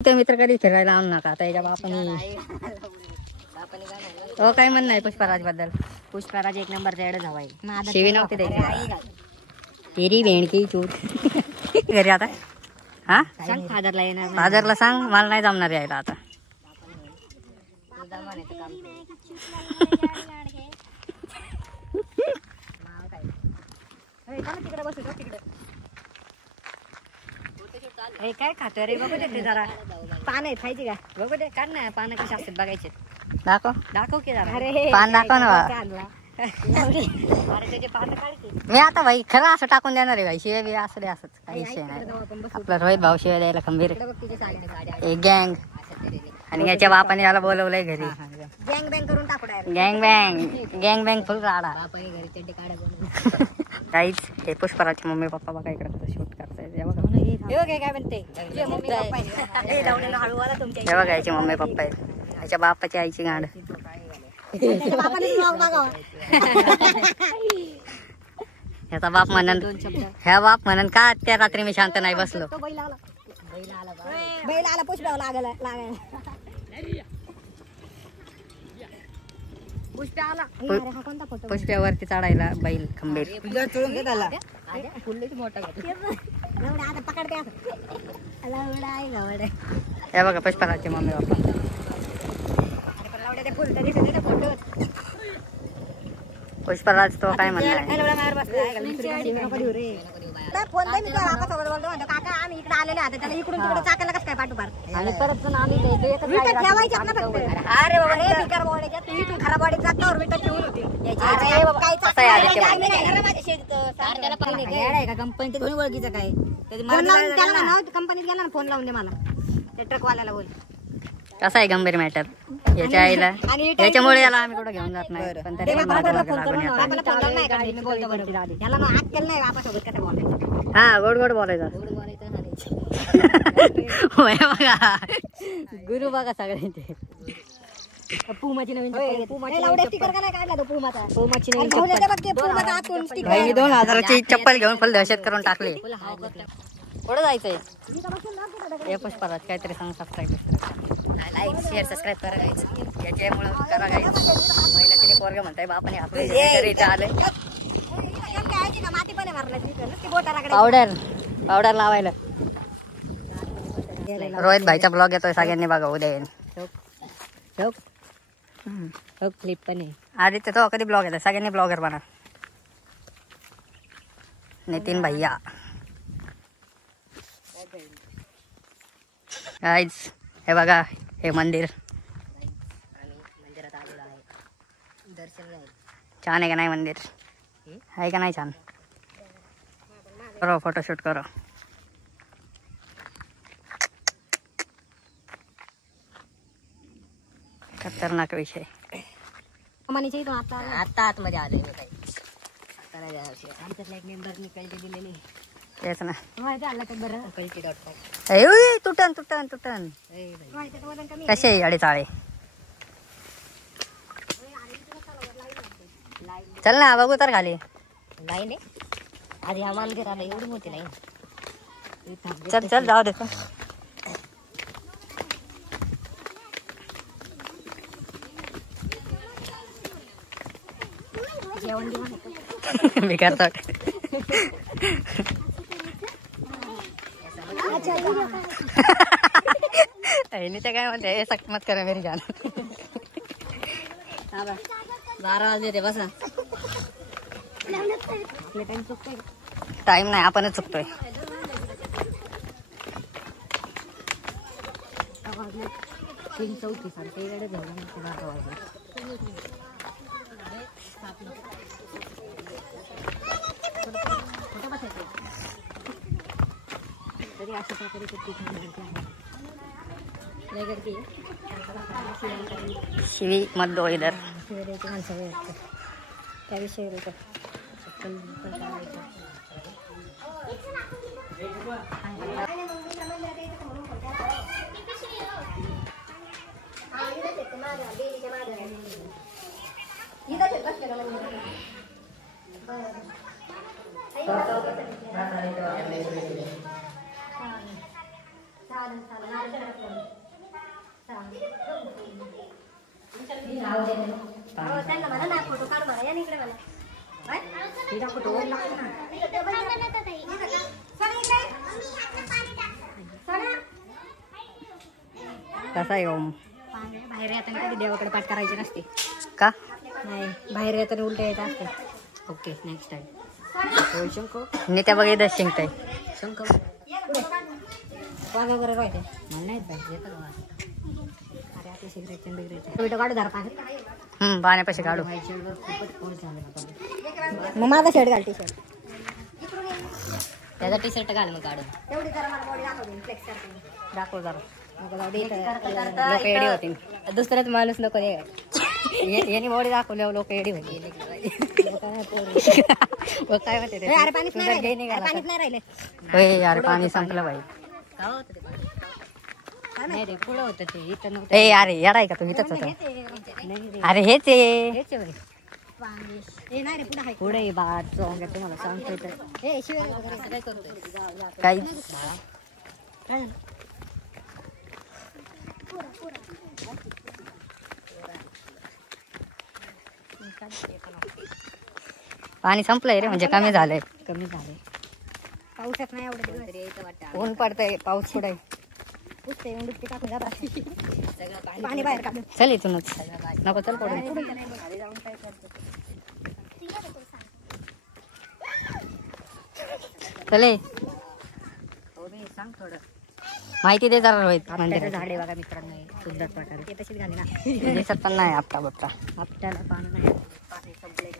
ते मित्र कधी फिरायला आणू नका आता याच्या बापानी हो काय म्हणणं आहे पुष्पराज बद्दल? पुष्पराज एक नंबरचा एवढं जावाय शिवी नव्हती द्यायची तेरी भेंडकी चूत घरी आता हा सांग फादरला येणार फादरला सांग मला नाही जमणार यायला आता काय खातोय रे बघू दे जरा पान खायची का बघू दे काढ ना पानं कशी असतात बघायचे दाखव दाखव की जरा अरे पान दाखव ना अरे त्याचे पानं काढ की मी आता भाई खरं असं टाकून देणार आहे भाई शिवाय बी असं दे असंच काही विषय नाही आपला रोहित भाऊ शिवाय द्यायला खंबीर एक गँग आणि याच्या बापाने याला बोलवलंय घरी गँग बँग करून टाकू डायरेक्ट गँग बँग फुल राडा बापाने घरी चड्डी काढा काहीच हे पुष्पराजचे मम्मी पप्पा बघा इकडे कसं शूट करतायत हे बघा काय म्हणते हे बघा याचे मम्मी पप्पा आहेत याच्या बापाची आईची गांड याचा बाप म्हणन ह्या बाप म्हणन का त्या रात्री मी शांत नाही बसलो बैल आला पुष्पा लागला पुष्पा आला कोणता फोटो पुष्प्यावरती चढायला बैल खंबीर आता पकडते हे बघा पुष्पराजचे मम्मी पप्पा पुष्पराज तो काय म्हणणार फोन मी बापासोबत बोलतो म्हणतो काका आम्ही इकडे आलेले आता त्याला इकडून तिकडे चाकायला कसं काय पाठवणार आणि परत आम्ही ठेवायच्यात ना फक्त अरे बाबा हे बिकार बोलायच्या तू इथून खराब वाडीत जातावर विकत ठेवून होती कंपनी दोन्ही ओळखीचं काय कंपनीत गेला ना फोन लावून दे मला त्या ट्रकवाल्याला बोल कसा आहे गंभीर मॅटर याच्या आईला याच्यामुळे याला आम्ही कुठं घेऊन जात नाही पण तरी हा गोड गोड बोलायचं बघा गुरु बघा सगळ्यांचे पुमाची नवीन मी 2000ची चप्पल घेऊन फुल दहशत करून टाकली पुढे जायचंय हे पुष्पराज काहीतरी सांग सबस्क्राईब लाईक शेअर सबस्क्राईब करा याच्यामुळे करा गाईस पहिला तिने पोरग म्हणताय बापाने आपल्या घरी इथे आले पावडर लावायला रोहित भाईचा ब्लॉग येतोय सगळ्यांनी बघा उद्या येईन क्लिप पण आहे आदित्य तो कधी ब्लॉग येतो सगळ्यांनी ब्लॉगर बना नितीन भैया गाईज हे बघा हे मंदिर मंदिरात आलेलो आहे दर्शन घ्यायला छान आहे का नाही मंदिर आहे का नाही छान करो फोटोशूट करो खतरनाक विषय आता आतमध्ये आले आमच्यातला एक मेंबर निकाल दिलेली तेच ना बरं तुटन तुटन तुटन कसे अडे चाळे चल ना बघू तर खाली लाईन आहे आधी हा मंदिराला एवढी मोठी लाईन चल चल जाऊ दे जेवण मी करतो काय म्हणते मत करा मेरी जान 12 वाजले ते बसा टाइम नाही आपणच चुकतोय शिवी मत दो इधर त्याविषयी त्यांना म्हणा ना फोटो काढ मला या इकडे मला फोटो कसा आहे ओम? बाहेर येताना कधी देवाकडे पाठ करायची नसते का? नाही, बाहेर येताना उलट येत असते. ओके नेक्स्ट टाइम शंकर नेत्या बघितलं शिंकताय. शंकर वागा बरं राहते मला नाहीत बाहेर येतं का? अरे आपले सिगरेट बिगरेट व्हिडिओ काढू दार पाण्यात पाण्यापाशी काढू. मग माझा शर्ट घाल टी शर्ट त्याचा टी शर्ट घाल मग काढून तेवढी जरा मला बॉडी दाखवते फ्लेक्स करते दाखव जरा. लोक येडी होती दुसऱ्याच माणूस नको यांनी बॉडी दाखवल्यावर लोक येडी होती. काय म्हणते ते? अरे पाणीच नाही राहिले होय यार पाणी संपलं बाई. नाही रे पुढं होतं ते इथं नव्हतं. ए अरे येडा आहे का तू? इथंच होता. अरे हेच आहे. पुढे भात तुम्हाला सांगतोय तर काही पाणी संपलंय रे म्हणजे कमी झालंय. कमी झाले पाऊसच नाही एवढं ऊन पडतंय पाऊस पुढे. पाणी बाहेर काढून चल इथूनच नको चल पडून. चले सांग थोडं माहिती दे जरा रोहित. आपल्याला झाडे बघा मित्रांनो सुंदर प्रकारे ते तशीच घाली ना दिसत पण नाही आपटा बट्टा. आपल्याला पाणी नाही पाणी संपले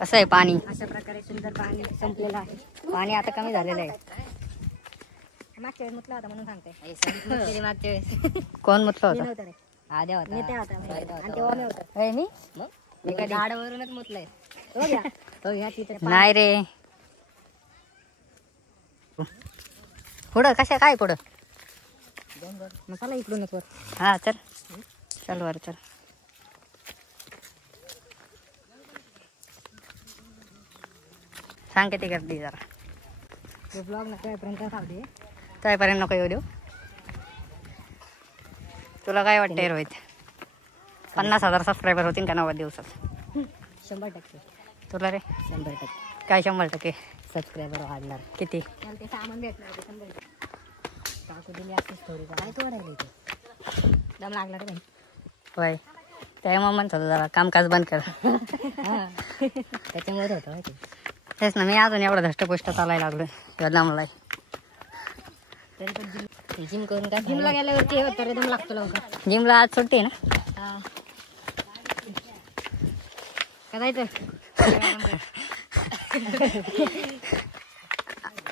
कसं आहे पाणी? अशा प्रकारे सुंदर पाणी संपलेलं आहे. पाणी आता कमी झालेलं आहे. मागच्या वेळेस मुतला होता म्हणून सांगते. मागच्या वेळेस कोण मुतलं होतं? नव्हतं रे आद्या होता नेत्या होता आणि तेव्हा मी होतं. होय मी मी कधी झाडावरूनच मुतलंय. हो घ्या हो घ्या तिथे नाही रे. पुढं कशा काय पुढं? मसाला इकडूनच वर. हा चल चल वर चल. सांग किती गर्दी जरा. ब्लॉग ना त्यापर्यंत राहते त्यापर्यंत नको येऊ देऊ. तुला काय वाटतंय रोहित? 50,000 सबस्क्रायबर होतील का 90 दिवसात? 100% तुला रे? 100% काय 100%? सबस्क्रायबर वाढणार. किती? त्याला ते सामान भेटणार ते 100%. टाकू दिली असते स्टोरी काय तोडायला इथे दम लागला रे भाई. होय त्यामुळे म्हणत होतं जरा कामकाज बंद कर. त्याच्यामुळे होतं माहिती. तेच ना मी अजून एवढं धष्टपुष्ट चालायला लागलो दमलाय. तरी पण जिम करून काय जिमला गेल्यावरती होतं रे दम लागतो लवकर. जिमला आज सुट्टी आहे ना? करायचं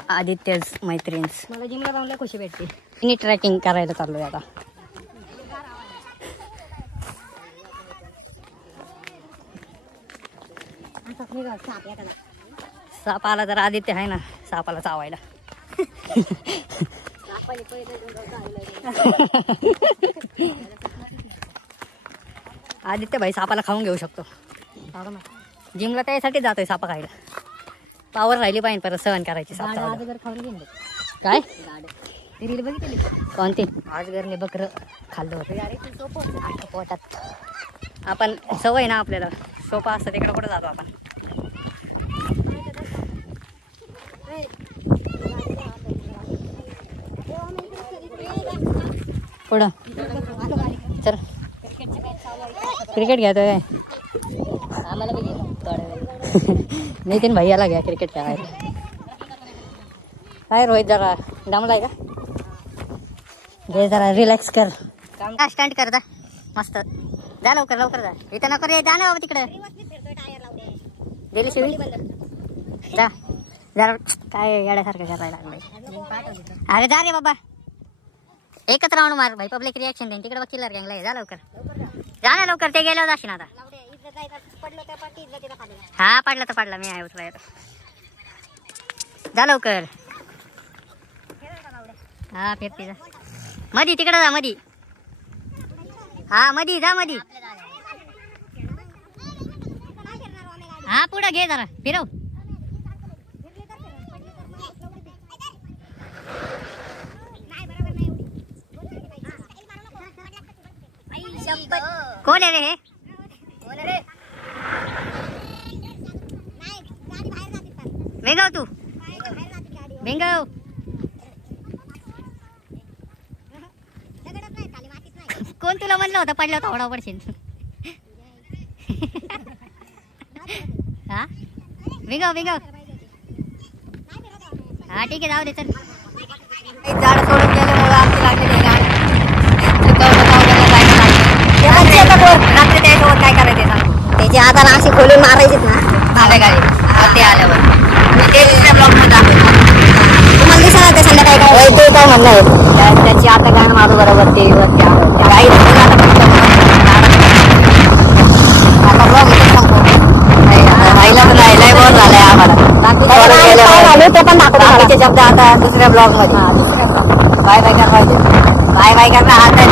आदित्यच मैत्रीण. मला जिमला जाऊन लय खुशी भेटते. मी ट्रॅकिंग करायला चाललोय आता. साप आला तर आदित्य आहे ना सापाला चावायला. आदित्य भाई सापाला खाऊन घेऊ शकतो. जिमला त्यासाठी जातोय सापा खायला. पावर राहिली पाहिजे परत सहन करायची साप खाऊन घेऊन काय रील बघितली कोणती? आजगरने बकरं खाल्लं होतं पोटात. आपण सवय ना आपल्याला सोपा असतं तिकडं कुठं जातो आपण. पुढं चल क्रिकेट घ्यायचं काय? नितीन भैयाला घ्या क्रिकेट खेळायला. काय रोहित जरा दमलाय का? घे जरा रिलॅक्स कर. स्टंट कर जा मस्त. जा लवकर लवकर जा. इथं नको रे जा ना बाबा तिकडं. दिली शिवी जा जरा काय येड्यासारखं करायला लागलंय. अरे जा रे बाबा एकच राऊंड मार भाई. पब्लिक रिॲक्शन देईन तिकडे. किलर गँगला जा लवकर जा ना लवकर. ते गेल्यावर जाशील आता. हा पडला तर पडला. मी आहे उचला येतो. जा लवकर. हा फिरते जा मधी तिकडे जा मधी. हा मधी जा मधी. हा पुढं घे जरा फिरव. कोण आहे रे हे? भेंगाव तू भेंगाव कोण तुला म्हणलं होतं पडलं होतं थोडा पडशील हा भेंगाव भेंगाव हा ठीक आहे जाऊ दे चल झाड सोडून गेल्यामुळे आमची लागलेली गाडी रात्री त्याच्यासोबत काय करायचं सांग त्याची हाताला अशी खोलून मारायचीत ना आल्या गाडी वरती आल्यावर ते दुसऱ्या ब्लॉक मध्ये दाखवतो तुम्हाला दिसणार ते संध्याकाळी काय ते काय म्हणणं आहे त्याची आता गाणं माझं बरोबर ते वरती आलं गाई आता ब्लॉग इथे संपतो राहिला पण नाही लय बोर झालाय आम्हाला ते पण बाकीचे शब्द आता दुसऱ्या ब्लॉग मध्ये बाय बाय करणार बाय बाय करणार आता